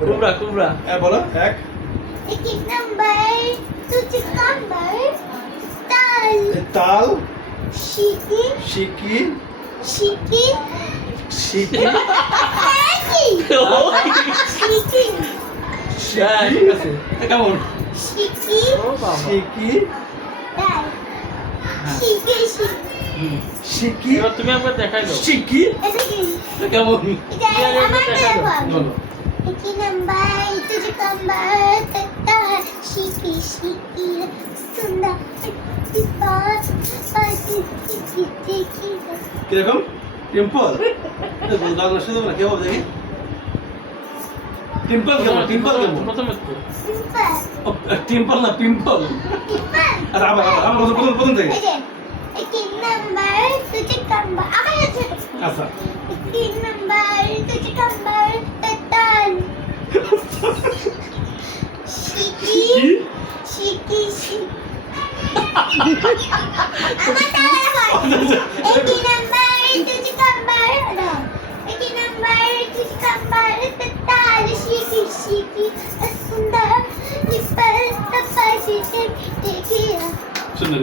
कुबरा कुबरा बोलो एक एक नंबर तुझे कंबर ताल ताल शिकी शिकी शिकी शिकी शिकी হ্যাঁ ঠিক আছে কেমন शिकी ও বাবা শিকি ताल शिकी शिकी শিকি এবার তুমি একবার দেখাই দাও শিকি ऐसे की কেমন इधर हमारे देखो বলো एक नंबर तुझे कंबर ताल शिकी शिकी सुंदर बात शिकी शिकी কিরকম টিম্পল গান শুনতে না কেমন দেখি টিম্পল কেমন টিম্পল কেমন প্রথমে তো Super. টিম্পল না পিম্পল Super. আর আবার প্রথম থেকে এই যে তিন নাম্বার তুঝে কাম্বার আমার আছে আচ্ছা তিন নাম্বার তুঝে কাম্বার তাতাল শিকি শিকি শিকি আমার তাহলে হয় এক নাম্বার তুঝে কাম্বার না এক নাম্বার তুঝে কাম্বার তাতাল শিকি শিকি সুন্দর নিপল তপাসি দেখিয়া সুন্দর